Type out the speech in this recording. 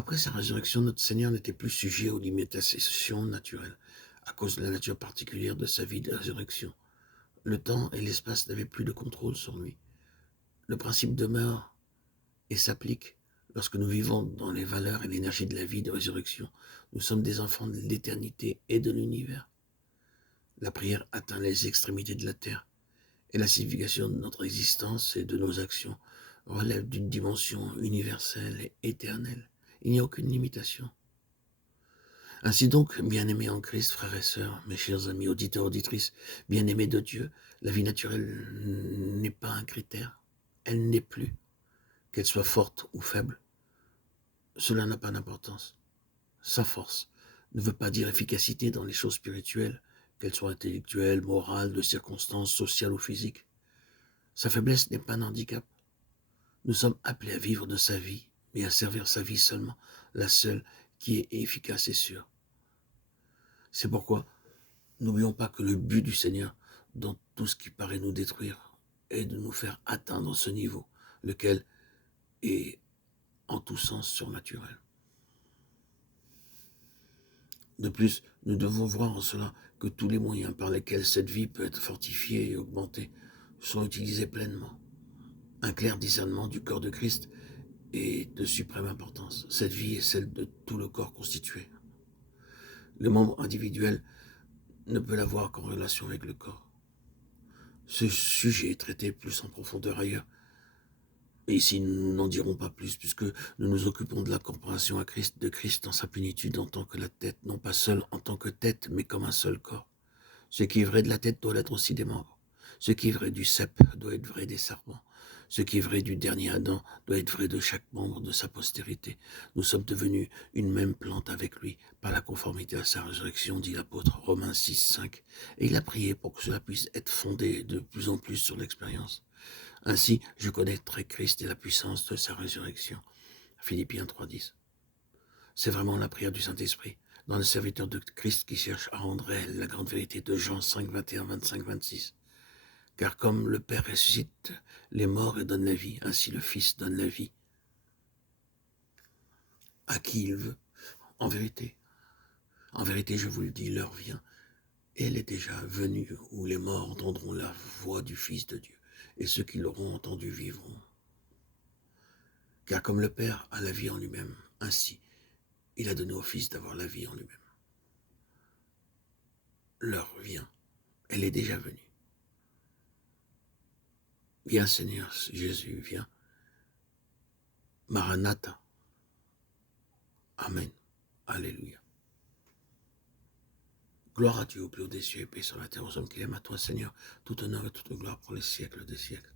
Après sa résurrection, notre Seigneur n'était plus sujet aux limitations naturelles, à cause de la nature particulière de sa vie de résurrection. Le temps et l'espace n'avaient plus de contrôle sur lui. Le principe demeure et s'applique lorsque nous vivons dans les valeurs et l'énergie de la vie de résurrection. Nous sommes des enfants de l'éternité et de l'univers. La prière atteint les extrémités de la terre, et la signification de notre existence et de nos actions relève d'une dimension universelle et éternelle. Il n'y a aucune limitation. Ainsi donc, bien-aimés en Christ, frères et sœurs, mes chers amis, auditeurs, auditrices, bien-aimés de Dieu, la vie naturelle n'est pas un critère. Elle n'est plus. Qu'elle soit forte ou faible, cela n'a pas d'importance. Sa force ne veut pas dire efficacité dans les choses spirituelles, qu'elles soient intellectuelles, morales, de circonstances sociales ou physiques. Sa faiblesse n'est pas un handicap. Nous sommes appelés à vivre de sa vie, mais à servir sa vie seulement, la seule qui est efficace et sûre. C'est pourquoi n'oublions pas que le but du Seigneur, dans tout ce qui paraît nous détruire, est de nous faire atteindre ce niveau, lequel est en tout sens surnaturel. De plus, nous devons voir en cela que tous les moyens par lesquels cette vie peut être fortifiée et augmentée sont utilisés pleinement. Un clair discernement du corps de Christ est de suprême importance. Cette vie est celle de tout le corps constitué. Le membre individuel ne peut l'avoir qu'en relation avec le corps. Ce sujet est traité plus en profondeur ailleurs. Et ici, nous n'en dirons pas plus, puisque nous nous occupons de la compréhension à Christ, de Christ en sa plénitude en tant que la tête, non pas seule en tant que tête, mais comme un seul corps. Ce qui est vrai de la tête doit l'être aussi des membres. Ce qui est vrai du cep doit être vrai des serpents. Ce qui est vrai du dernier Adam doit être vrai de chaque membre de sa postérité. Nous sommes devenus une même plante avec lui, par la conformité à sa résurrection, dit l'apôtre Romains 6, 5. Et il a prié pour que cela puisse être fondé de plus en plus sur l'expérience. Ainsi, je connaîtrai Christ et la puissance de sa résurrection. Philippiens 3, 10. C'est vraiment la prière du Saint-Esprit, dans le serviteur de Christ qui cherche à rendre réelle la grande vérité de Jean 5, 21, 25, 26. Car comme le Père ressuscite les morts et donne la vie, ainsi le Fils donne la vie à qui il veut. En vérité, je vous le dis, l'heure vient, et elle est déjà venue, où les morts entendront la voix du Fils de Dieu, et ceux qui l'auront entendu vivront. Car comme le Père a la vie en lui-même, ainsi, il a donné au Fils d'avoir la vie en lui-même. L'heure vient, elle est déjà venue. Viens Seigneur Jésus, viens. Maranatha. Amen. Alléluia. Gloire à Dieu au plus haut des cieux et paix sur la terre aux hommes qu'il aime, à toi Seigneur, tout honneur et toute gloire pour les siècles des siècles.